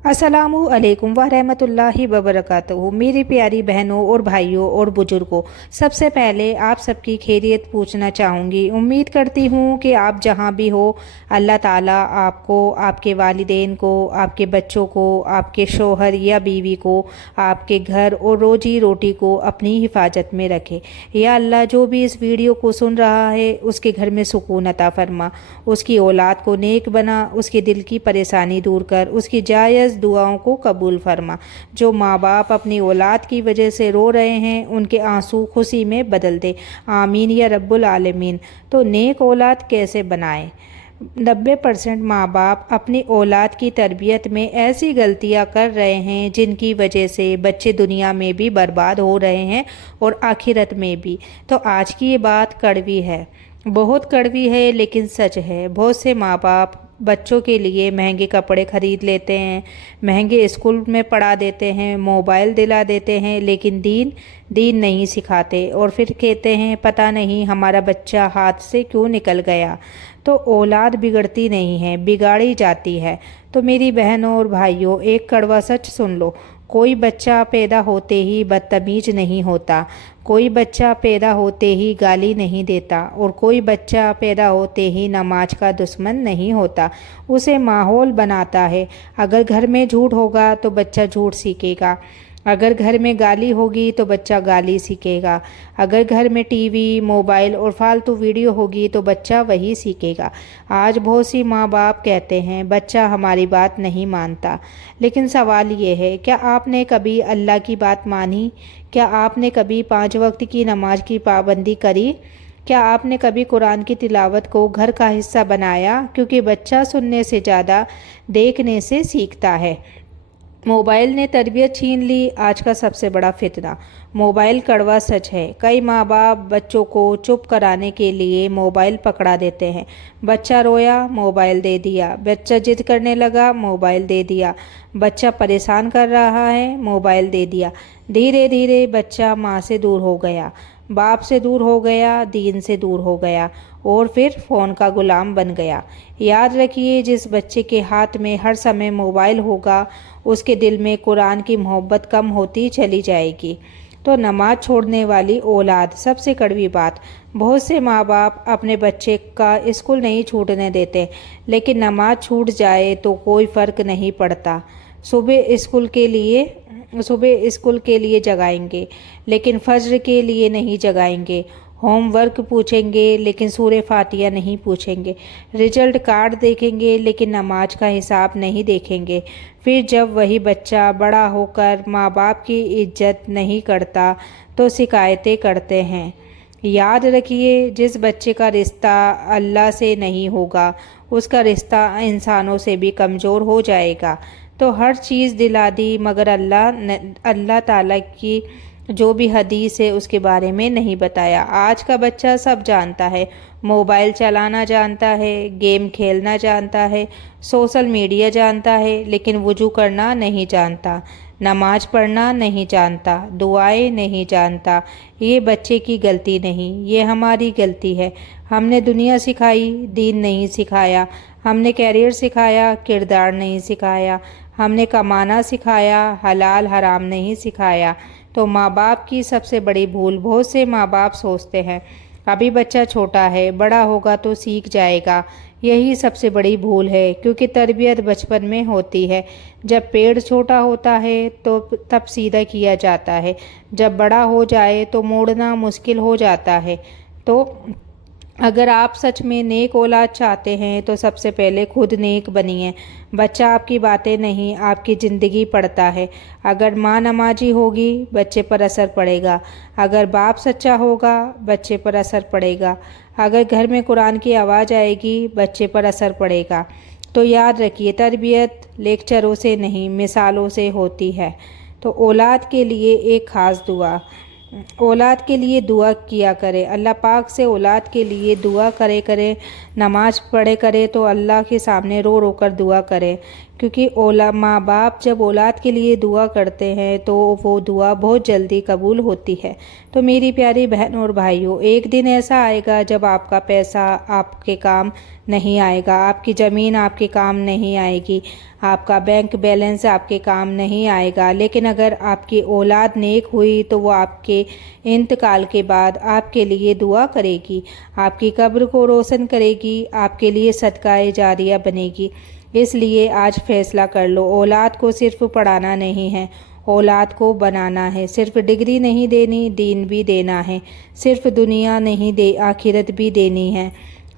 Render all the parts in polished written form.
अस्सलामु अलैकुम व रहमतुल्लाहि व बरकातहू। मेरी प्यारी बहनों और भाइयों और बुजुर्गों, सबसे पहले आप सबकी खैरियत पूछना चाहूँगी। उम्मीद करती हूँ कि आप जहाँ भी हो, अल्लाह ताला आपको, आपके वालिदैन को, आपके बच्चों को, आपके शोहर या बीवी को, आपके घर और रोजी रोटी को अपनी हिफाजत में रखे। या अल्लाह, जो भी इस वीडियो को सुन रहा है उसके घर में सुकून अता फरमा, उसकी औलाद को नेक बना, उसके दिल की परेशानी दूर कर, उसकी जायज़ दुआओं को कबूल फरमा। जो माँ बाप अपनी औलाद की वजह से रो रहे हैं, उनके आंसू खुशी में बदल दे। आमीन या रब्बुल आलमीन। तो नेक औलाद कैसे बनाएं? 90% माँ बाप अपनी औलाद की तरबियत में ऐसी गलतियाँ कर रहे हैं जिनकी वजह से बच्चे दुनिया में भी बर्बाद हो रहे हैं और आखिरत में भी। तो आज की ये बात कड़वी है, बहुत कड़वी है, लेकिन सच है। बहुत से माँ बाप बच्चों के लिए महंगे कपड़े खरीद लेते हैं, महंगे स्कूल में पढ़ा देते हैं, मोबाइल दिला देते हैं, लेकिन दीन नहीं सिखाते और फिर कहते हैं पता नहीं हमारा बच्चा हाथ से क्यों निकल गया। तो औलाद बिगड़ती नहीं है, बिगाड़ी जाती है। तो मेरी बहनों और भाइयों, एक कड़वा सच सुन लो। कोई बच्चा पैदा होते ही बदतमीज नहीं होता, कोई बच्चा पैदा होते ही गाली नहीं देता, और कोई बच्चा पैदा होते ही नमाज का दुश्मन नहीं होता। उसे माहौल बनाता है। अगर घर में झूठ होगा तो बच्चा झूठ सीखेगा, अगर घर में गाली होगी तो बच्चा गाली सीखेगा, अगर घर में टीवी, मोबाइल और फालतू वीडियो होगी तो बच्चा वही सीखेगा। आज बहुत सी माँ बाप कहते हैं बच्चा हमारी बात नहीं मानता, लेकिन सवाल ये है, क्या आपने कभी अल्लाह की बात मानी? क्या आपने कभी 5 वक्त की नमाज की पाबंदी करी? क्या आपने कभी कुरान की तिलावत को घर का हिस्सा बनाया? क्योंकि बच्चा सुनने से ज़्यादा देखने से सीखता है। मोबाइल ने तरबियत छीन ली, आज का सबसे बड़ा फितना। मोबाइल कड़वा सच है। कई माँ बाप बच्चों को चुप कराने के लिए मोबाइल पकड़ा देते हैं। बच्चा रोया, मोबाइल दे दिया, बच्चा जिद करने लगा, मोबाइल दे दिया, बच्चा परेशान कर रहा है, मोबाइल दे दिया। धीरे धीरे बच्चा माँ से दूर हो गया, बाप से दूर हो गया, दीन से दूर हो गया और फिर फ़ोन का गुलाम बन गया। याद रखिए, जिस बच्चे के हाथ में हर समय मोबाइल होगा उसके दिल में कुरान की मोहब्बत कम होती चली जाएगी। तो नमाज छोड़ने वाली औलाद, सबसे कड़वी बात। बहुत से माँ बाप अपने बच्चे का स्कूल नहीं छूटने देते, लेकिन नमाज छूट जाए तो कोई फ़र्क नहीं पड़ता। सुबह स्कूल के लिए जगाएंगे, लेकिन फज्र के लिए नहीं जगाएंगे। होमवर्क पूछेंगे, लेकिन सूरह फातिहा नहीं पूछेंगे। रिजल्ट कार्ड देखेंगे, लेकिन नमाज का हिसाब नहीं देखेंगे। फिर जब वही बच्चा बड़ा होकर माँ बाप की इज्जत नहीं करता तो शिकायतें करते हैं। याद रखिए, जिस बच्चे का रिश्ता अल्लाह से नहीं होगा उसका रिश्ता इंसानों से भी कमज़ोर हो जाएगा। तो हर चीज़ दिला दी, मगर अल्लाह ताला की जो भी हदीस है उसके बारे में नहीं बताया। आज का बच्चा सब जानता है, मोबाइल चलाना जानता है, गेम खेलना जानता है, सोशल मीडिया जानता है, लेकिन वुजू करना नहीं जानता, नमाज पढ़ना नहीं जानता, दुआएं नहीं जानता। ये बच्चे की गलती नहीं, ये हमारी गलती है। हमने दुनिया सिखाई, दीन नहीं सिखाया। हमने कैरियर सिखाया, किरदार नहीं सिखाया। हमने कमाना सिखाया, हलाल हराम नहीं सिखाया। तो माँ बाप की सबसे बड़ी भूल, बहुत से माँ बाप सोचते हैं अभी बच्चा छोटा है, बड़ा होगा तो सीख जाएगा। यही सबसे बड़ी भूल है, क्योंकि तरबियत बचपन में होती है। जब पेड़ छोटा होता है तो तब सीधा किया जाता है, जब बड़ा हो जाए तो मोड़ना मुश्किल हो जाता है। तो अगर आप सच में नेक औलाद चाहते हैं तो सबसे पहले खुद नेक बनिए। बच्चा आपकी बातें नहीं, आपकी ज़िंदगी पढ़ता है। अगर माँ नमाजी होगी, बच्चे पर असर पड़ेगा। अगर बाप सच्चा होगा, बच्चे पर असर पड़ेगा। अगर घर में कुरान की आवाज़ आएगी, बच्चे पर असर पड़ेगा। तो याद रखिए, तरबियत लेक्चरों से नहीं, मिसालों से होती है। तो औलाद के लिए एक ख़ास दुआ, औलाद के लिए दुआ किया करे। अल्लाह पाक से औलाद के लिए दुआ करे, नमाज पढ़े करे, तो अल्लाह के सामने रो रो कर दुआ करे, क्योंकि माँ बाप जब औलाद के लिए दुआ करते हैं तो वो दुआ बहुत जल्दी कबूल होती है। तो मेरी प्यारी बहनों और भाइयों, एक दिन ऐसा आएगा जब आपका पैसा आपके काम नहीं आएगा, आपकी ज़मीन आपके काम नहीं आएगी, आपका बैंक बैलेंस आपके काम नहीं आएगा, लेकिन अगर आपकी औलाद नेक हुई तो वो आपके इंतकाल के बाद आपके लिए दुआ करेगी, आपकी कब्र को रोशन करेगी, आपके लिए सदका जारिया बनेगी। इसलिए आज फैसला कर लो, औलाद को सिर्फ पढ़ाना नहीं है, औलाद को बनाना है। सिर्फ डिग्री नहीं देनी, दीन भी देना है। सिर्फ दुनिया नहीं दे, आखिरत भी देनी है।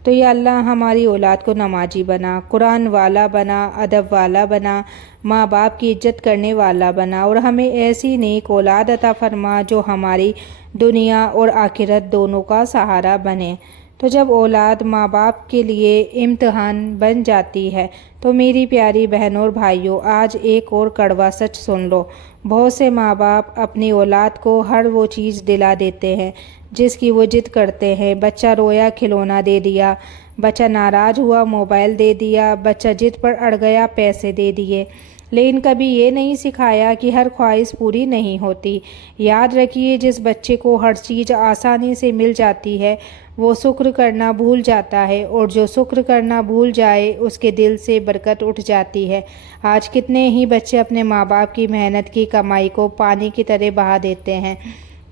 तो या अल्लाह हमारी औलाद को नमाजी बना, कुरान वाला बना, अदब वाला बना, माँ बाप की इज्जत करने वाला बना, और हमें ऐसी नेक औलाद अता फरमा जो हमारी दुनिया और आखिरत दोनों का सहारा बने। तो जब औलाद माँ बाप के लिए इम्तिहान बन जाती है तो मेरी प्यारी बहनों और भाइयों, आज एक और कड़वा सच सुन लो। बहुत से माँ बाप अपनी औलाद को हर वो चीज़ दिला देते हैं जिसकी वो जिद करते हैं। बच्चा रोया खिलौना दे दिया, बच्चा नाराज़ हुआ मोबाइल दे दिया, बच्चा जिद पर अड़ गया पैसे दे दिए, लेकिन कभी ये नहीं सिखाया कि हर ख्वाहिश पूरी नहीं होती। याद रखिए, जिस बच्चे को हर चीज़ आसानी से मिल जाती है वो शुक्र करना भूल जाता है, और जो शुक्र करना भूल जाए उसके दिल से बरकत उठ जाती है। आज कितने ही बच्चे अपने माँ बाप की मेहनत की कमाई को पानी की तरह बहा देते हैं,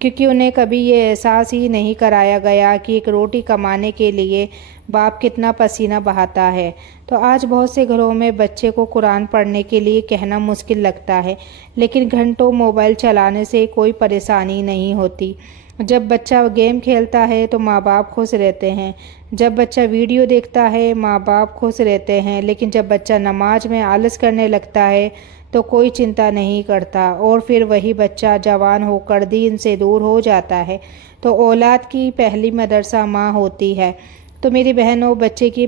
क्योंकि उन्हें कभी ये एहसास ही नहीं कराया गया कि एक रोटी कमाने के लिए बाप कितना पसीना बहाता है। तो आज बहुत से घरों में बच्चे को कुरान पढ़ने के लिए कहना मुश्किल लगता है, लेकिन घंटों मोबाइल चलाने से कोई परेशानी नहीं होती। जब बच्चा गेम खेलता है तो माँ बाप खुश रहते हैं, जब बच्चा वीडियो देखता है माँ बाप खुश रहते हैं, लेकिन जब बच्चा नमाज में आलस करने लगता है तो कोई चिंता नहीं करता, और फिर वही बच्चा जवान होकर दीन से दूर हो जाता है। तो औलाद की पहली मदरसा माँ होती है। तो मेरी बहनों, बच्चे की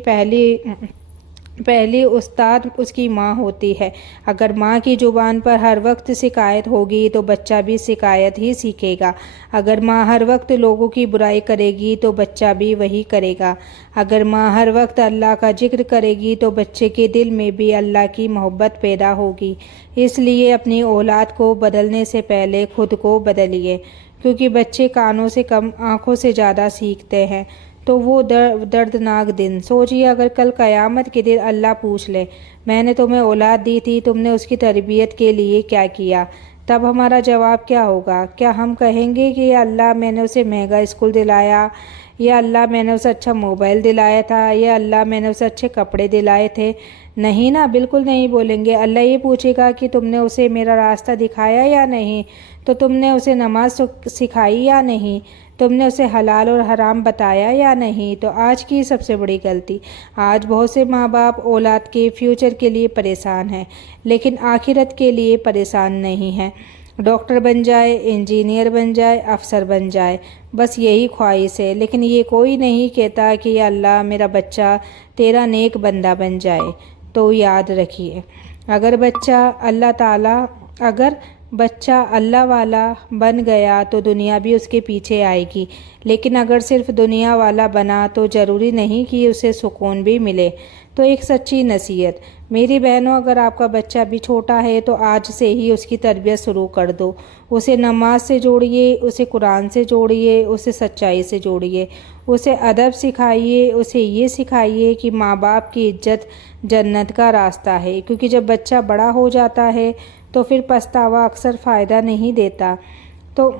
पहली उस्ताद उसकी माँ होती है। अगर माँ की ज़ुबान पर हर वक्त शिकायत होगी तो बच्चा भी शिकायत ही सीखेगा। अगर माँ हर वक्त लोगों की बुराई करेगी तो बच्चा भी वही करेगा। अगर माँ हर वक्त अल्लाह का जिक्र करेगी तो बच्चे के दिल में भी अल्लाह की मोहब्बत पैदा होगी। इसलिए अपनी औलाद को बदलने से पहले खुद को बदलिए, क्योंकि बच्चे कानों से कम आँखों से ज़्यादा सीखते हैं। तो वो दर्दनाक दिन सोचिए, अगर कल क़यामत के दिन अल्लाह पूछ ले, मैंने तुम्हें औलाद दी थी, तुमने उसकी तरबियत के लिए क्या किया? तब हमारा जवाब क्या होगा? क्या हम कहेंगे कि या अल्लाह मैंने उसे महंगा स्कूल दिलाया, या अल्लाह मैंने उसे अच्छा मोबाइल दिलाया था, या अल्लाह मैंने उसे अच्छे कपड़े दिलाए थे? नहीं ना, बिल्कुल नहीं बोलेंगे। अल्लाह ये पूछेगा कि तुमने उसे मेरा रास्ता दिखाया या नहीं, तो तुमने उसे नमाज सिखाई या नहीं, तुमने उसे हलाल और हराम बताया या नहीं। तो आज की सबसे बड़ी गलती, आज बहुत से माँ बाप औलाद के फ्यूचर के लिए परेशान हैं, लेकिन आखिरत के लिए परेशान नहीं हैं। डॉक्टर बन जाए, इंजीनियर बन जाए, अफसर बन जाए, बस यही ख्वाहिश है, लेकिन ये कोई नहीं कहता कि या अल्लाह मेरा बच्चा तेरा नेक बंदा बन जाए। तो याद रखिए, अगर बच्चा अल्लाह वाला बन गया तो दुनिया भी उसके पीछे आएगी, लेकिन अगर सिर्फ दुनिया वाला बना तो ज़रूरी नहीं कि उसे सुकून भी मिले। तो एक सच्ची नसीहत मेरी बहनों, अगर आपका बच्चा भी छोटा है तो आज से ही उसकी तरबियत शुरू कर दो। उसे नमाज से जोड़िए, उसे कुरान से जोड़िए, उसे सच्चाई से जोड़िए, उसे अदब सिखाइए, उसे ये सिखाइए कि माँ बाप की इज्जत जन्नत का रास्ता है। क्योंकि जब बच्चा बड़ा हो जाता है तो फिर पछतावा अक्सर फ़ायदा नहीं देता। तो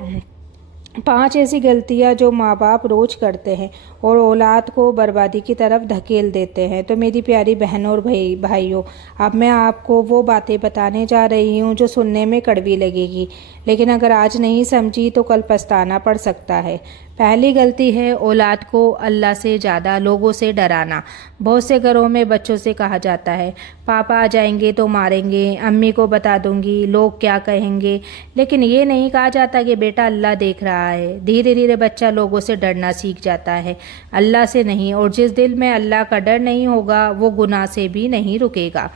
5 ऐसी गलतियां जो माँ बाप रोज़ करते हैं और औलाद को बर्बादी की तरफ धकेल देते हैं। तो मेरी प्यारी बहनों और भाइयों, अब मैं आपको वो बातें बताने जा रही हूँ जो सुनने में कड़वी लगेगी, लेकिन अगर आज नहीं समझी तो कल पछताना पड़ सकता है। पहली गलती है औलाद को अल्लाह से ज़्यादा लोगों से डराना। बहुत से घरों में बच्चों से कहा जाता है, पापा आ जाएंगे तो मारेंगे, अम्मी को बता दूंगी, लोग क्या कहेंगे। लेकिन ये नहीं कहा जाता कि बेटा अल्लाह देख रहा है। धीरे धीरे बच्चा लोगों से डरना सीख जाता है, अल्लाह से नहीं। और जिस दिल में अल्लाह का डर नहीं होगा वो गुनाह से भी नहीं रुकेगा।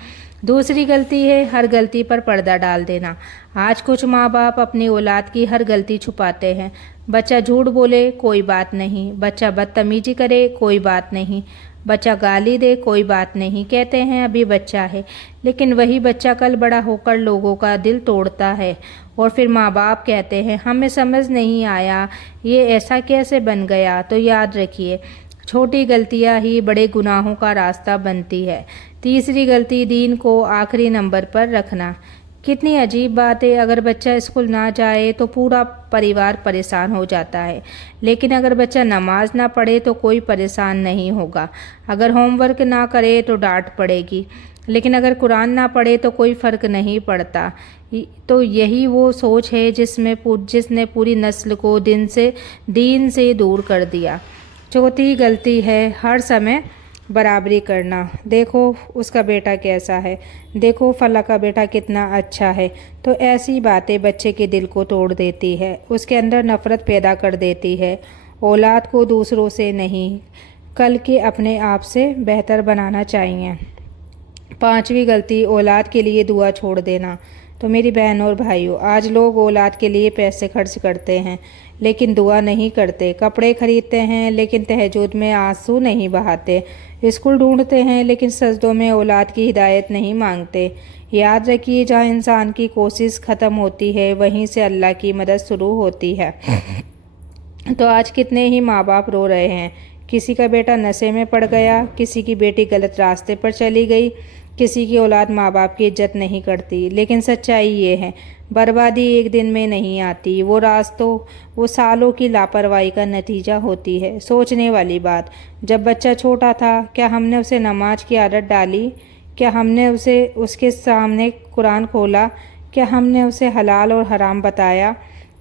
दूसरी गलती है हर गलती पर पर्दा डाल देना। आज कुछ माँ बाप अपनी औलाद की हर गलती छुपाते हैं। बच्चा झूठ बोले कोई बात नहीं, बच्चा बदतमीजी करे कोई बात नहीं, بچہ گالی دے کوئی بات نہیں، کہتے ہیں ابھی بچہ ہے، لیکن وہی بچہ کل بڑا ہو کر لوگوں کا دل توڑتا ہے، اور پھر ماں باپ کہتے ہیں ہمیں سمجھ نہیں آیا یہ ایسا کیسے بن گیا۔ تو یاد رکھیے، چھوٹی غلطیاں ہی بڑے گناہوں کا راستہ بنتی ہے۔ تیسری غلطی، دین کو آخری نمبر پر رکھنا۔ کتنی عجیب بات ہے، اگر بچہ اسکول نہ جائے تو پورا پریوار پریشان ہو جاتا ہے، لیکن اگر بچہ نماز نہ پڑھے تو کوئی پریشان نہیں ہوگا۔ اگر ہوم ورک نہ کرے تو ڈانٹ پڑے گی، لیکن اگر قرآن نہ پڑھے تو کوئی فرق نہیں پڑتا۔ تو یہی وہ سوچ ہے جس نے پوری نسل کو دین سے دور کر دیا۔ چوتھی غلطی ہے ہر سمے برابری کرنا۔ دیکھو اس کا بیٹا کیسا ہے، دیکھو فلاں کا بیٹا کتنا اچھا ہے، تو ایسی باتیں بچے کے دل کو توڑ دیتی ہے، اس کے اندر نفرت پیدا کر دیتی ہے۔ اولاد کو دوسروں سے نہیں، کل کے اپنے آپ سے بہتر بنانا چاہیے۔ پانچویں غلطی، اولاد کے لیے دعا چھوڑ دینا۔ تو میری بہنوں اور بھائیوں، آج لوگ اولاد کے لیے پیسے خرچ کرتے ہیں لیکن دعا نہیں کرتے، کپڑے خریدتے ہیں لیکن تہجد میں آنسو نہیں بہاتے، اسکول ڈھونڈتے ہیں لیکن سجدوں میں اولاد کی ہدایت نہیں مانگتے۔ یاد رکھیے، جہاں انسان کی کوشش ختم ہوتی ہے وہیں سے اللہ کی مدد شروع ہوتی ہے۔ تو آج کتنے ہی ماں باپ رو رہے ہیں، کسی کا بیٹا نشے میں پڑ گیا، کسی کی بیٹی غلط راستے پر چلی گئی، کسی کی اولاد ماں باپ کی عزت نہیں کرتی، لیکن سچائی یہ ہے بربادی ایک دن میں نہیں آتی، وہ سالوں کی لاپرواہی کا نتیجہ ہوتی ہے۔ سوچنے والی بات، جب بچہ چھوٹا تھا کیا ہم نے اسے نماز کی عادت ڈالی؟ کیا ہم نے اس کے سامنے قرآن کھولا؟ کیا ہم نے اسے حلال اور حرام بتایا؟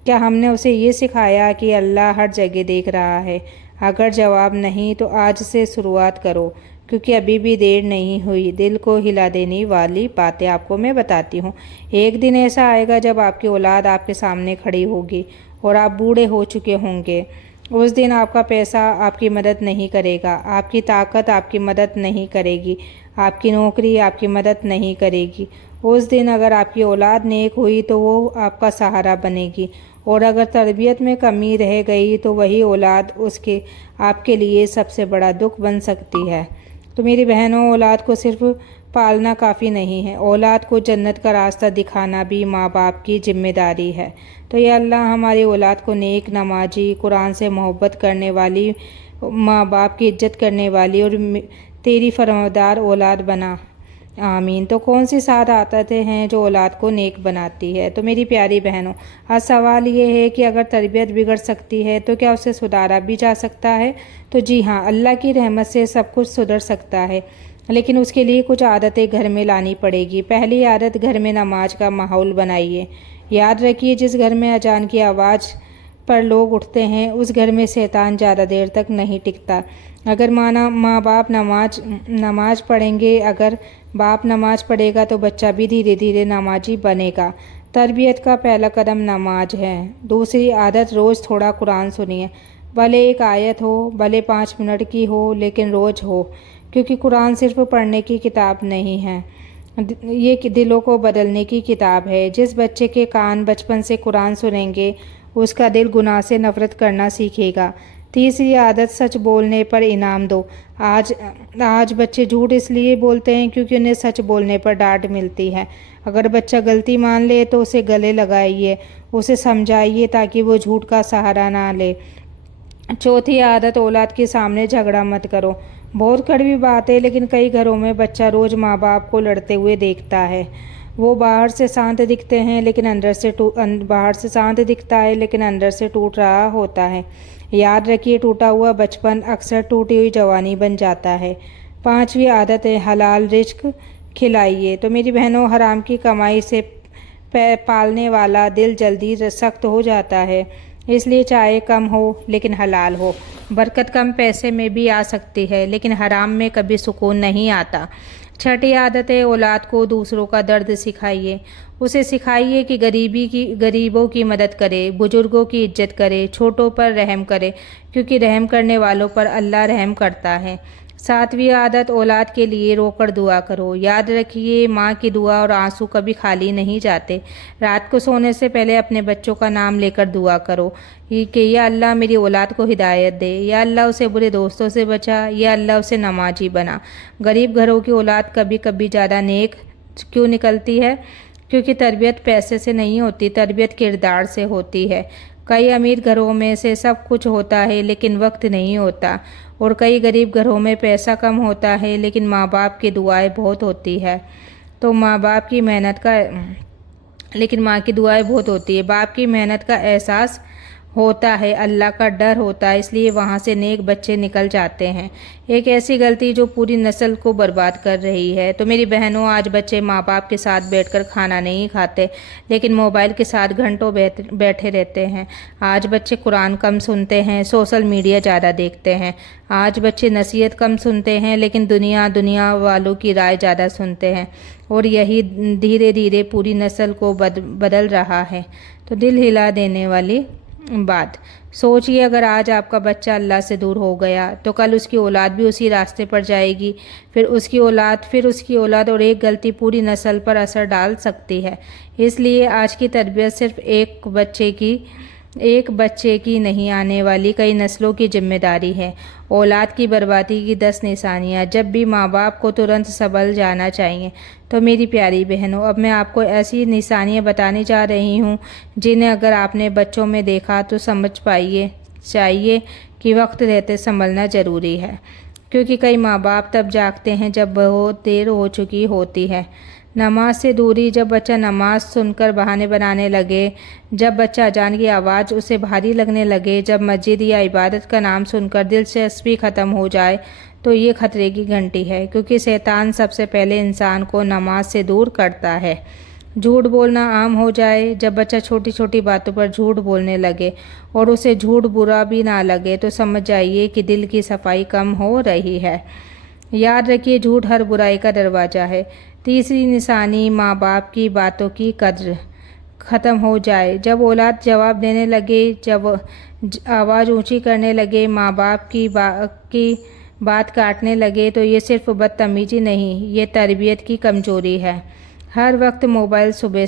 کیا ہم نے اسے یہ سکھایا کہ اللہ ہر جگہ دیکھ رہا ہے؟ اگر جواب نہیں تو آج سے شروعات کرو، کیونکہ ابھی بھی دیر نہیں ہوئی۔ دل کو ہلا دینے والی باتیں آپ کو میں بتاتی ہوں۔ ایک دن ایسا آئے گا جب آپ کی اولاد آپ کے سامنے کھڑی ہوگی اور آپ بوڑھے ہو چکے ہوں گے۔ اس دن آپ کا پیسہ آپ کی مدد نہیں کرے گا، آپ کی طاقت آپ کی مدد نہیں کرے گی، آپ کی نوکری آپ کی مدد نہیں کرے گی۔ اس دن اگر آپ کی اولاد نیک ہوئی تو وہ آپ کا سہارا بنے گی، اور اگر تربیت میں کمی رہ گئی تو وہی اولاد آپ کے لیے سب سے بڑا دکھ بن سکتی ہے۔ تو میری بہنوں، اولاد کو صرف پالنا کافی نہیں ہے، اولاد کو جنت کا راستہ دکھانا بھی ماں باپ کی ذمہ داری ہے۔ تو یا اللہ ہماری اولاد کو نیک، نمازی، قرآن سے محبت کرنے والی، ماں باپ کی عزت کرنے والی اور تیری فرمانبردار اولاد بنا، آمین۔ تو کون سی 7 عادتیں ہیں جو اولاد کو نیک بناتی ہے؟ تو میری پیاری بہنوں، آج سوال یہ ہے کہ اگر تربیت بگڑ سکتی ہے تو کیا اسے سدھارا بھی جا سکتا ہے؟ تو جی ہاں، اللہ کی رحمت سے سب کچھ سدھر سکتا ہے، لیکن اس کے لیے کچھ عادتیں گھر میں لانی پڑے گی۔ پہلی عادت، گھر میں نماز کا ماحول بنائیے۔ یاد رکھیے، جس گھر میں اذان کی آواز پر لوگ اٹھتے ہیں اس گھر میں شیطان زیادہ دیر تک نہیں ٹکتا۔ اگر ماں باپ نماز پڑھیں گے، اگر باپ نماز پڑھے گا تو بچہ بھی دھیرے دھیرے نمازی بنے گا۔ تربیت کا پہلا قدم نماز ہے۔ دوسری عادت، روز تھوڑا قرآن سنیے، بھلے ایک آیت ہو، بھلے 5 منٹ کی ہو، لیکن روز ہو، کیونکہ قرآن صرف پڑھنے کی کتاب نہیں ہے، یہ دلوں کو بدلنے کی کتاب ہے۔ جس بچے کے کان بچپن سے قرآن سنیں گے اس کا دل گناہ سے نفرت کرنا سیکھے گا۔ تیسری عادت، سچ بولنے پر انعام دو۔ آج بچے جھوٹ اس لیے بولتے ہیں کیونکہ انہیں سچ بولنے پر ڈانٹ ملتی ہے۔ اگر بچہ غلطی مان لے تو اسے گلے لگائیے، اسے سمجھائیے تاکہ وہ جھوٹ کا سہارا نہ لے۔ چوتھی عادت، اولاد کے سامنے جھگڑا مت کرو۔ بہت کڑوی بات ہے، لیکن کئی گھروں میں بچہ روز ماں باپ کو لڑتے ہوئے دیکھتا ہے۔ وہ باہر سے شانت دکھتے ہیں لیکن اندر سے ٹوٹ رہا ہوتا ہے۔ یاد رکھیے، ٹوٹا ہوا بچپن اکثر ٹوٹی ہوئی جوانی بن جاتا ہے۔ پانچویں عادت ہے، حلال رزق کھلائیے۔ تو میری بہنوں، حرام کی کمائی سے پالنے والا دل جلدی سخت ہو جاتا ہے، اس لیے چاہے کم ہو لیکن حلال ہو۔ برکت کم پیسے میں بھی آ سکتی ہے لیکن حرام میں کبھی سکون نہیں آتا۔ چھٹی عادت ہے، اولاد کو دوسروں کا درد سکھائیے۔ اسے سکھائیے کہ غریبوں کی مدد کرے، بزرگوں کی عزت کرے، چھوٹوں پر رحم کرے، کیونکہ رحم کرنے والوں پر اللہ رحم کرتا ہے۔ सातवीं आदत, औलाद के लिए रोकर दुआ करो। याद रखिए, माँ की दुआ और आंसू कभी खाली नहीं जाते। रात को सोने से पहले अपने बच्चों का नाम लेकर दुआ करो कि या अल्लाह मेरी औलाद को हिदायत दे, या अल्लाह उसे बुरे दोस्तों से बचा, या अल्लाह उसे नमाजी बना। गरीब घरों की औलाद कभी कभी ज़्यादा नेक क्यों निकलती है? क्योंकि तरबियत पैसे से नहीं होती, तरबियत किरदार से होती है। कई अमीर घरों में से सब कुछ होता है लेकिन वक्त नहीं होता, और कई गरीब घरों में पैसा कम होता है लेकिन माँ बाप की दुआएं बहुत होती है। तो माँ बाप की मेहनत का लेकिन माँ की दुआएं बहुत होती है। बाप की मेहनत का एहसास होता है, अल्लाह का डर होता है, इसलिए वहाँ से नेक बच्चे निकल जाते हैं। एक ऐसी गलती जो पूरी नस्ल को बर्बाद कर रही है। तो मेरी बहनों, आज बच्चे माँ बाप के साथ बैठकर खाना नहीं खाते लेकिन मोबाइल के साथ घंटों बैठे रहते हैं। आज बच्चे कुरान कम सुनते हैं, सोशल मीडिया ज़्यादा देखते हैं। आज बच्चे नसीहत कम सुनते हैं लेकिन दुनिया वालों की राय ज़्यादा सुनते हैं, और यही धीरे धीरे पूरी नस्ल को बदल रहा है। तो दिल हिला देने वाली बात। सोचिए, अगर आज आपका बच्चा अल्लाह से दूर हो गया तो कल उसकी औलाद भी उसी रास्ते पर जाएगी, फिर उसकी औलाद, और एक गलती पूरी नस्ल पर असर डाल सकती है। इसलिए आज की तरबियत सिर्फ एक बच्चे की नहीं, आने वाली कई नस्लों की जिम्मेदारी है। औलाद की बर्बादी की 10 निशानियाँ। जब भी माँ बाप को तुरंत संभल जाना चाहिए। तो मेरी प्यारी बहनों, अब मैं आपको ऐसी निशानियाँ बताने जा रही हूँ जिन्हें अगर आपने बच्चों में देखा तो समझ चाहिए कि वक्त रहते संभलना ज़रूरी है। क्योंकि कई माँ बाप तब जागते हैं जब बहुत देर हो चुकी होती है। नमाज से दूरी। जब बच्चा नमाज सुनकर बहाने बनाने लगे, जब बच्चा अजान की आवाज़ उसे भारी लगने लगे, जब मस्जिद या इबादत का नाम सुनकर दिलचस्पी ख़त्म हो जाए, तो ये खतरे की घंटी है। क्योंकि शैतान सबसे पहले इंसान को नमाज से दूर करता है। झूठ बोलना आम हो जाए। जब बच्चा छोटी छोटी बातों पर झूठ बोलने लगे और उसे झूठ बुरा भी ना लगे, तो समझ जाइए कि दिल की सफाई कम हो रही है। याद रखिए, झूठ हर बुराई का दरवाज़ा है। तीसरी निशानी, माँ बाप की बातों की कद्र ख़त्म हो जाए। जब औलाद जवाब देने लगे, जब आवाज़ ऊंची करने लगे, माँ बाप की बात काटने लगे, तो ये सिर्फ बदतमीजी नहीं, ये तरबियत की कमज़ोरी है। हर वक्त मोबाइल सुबह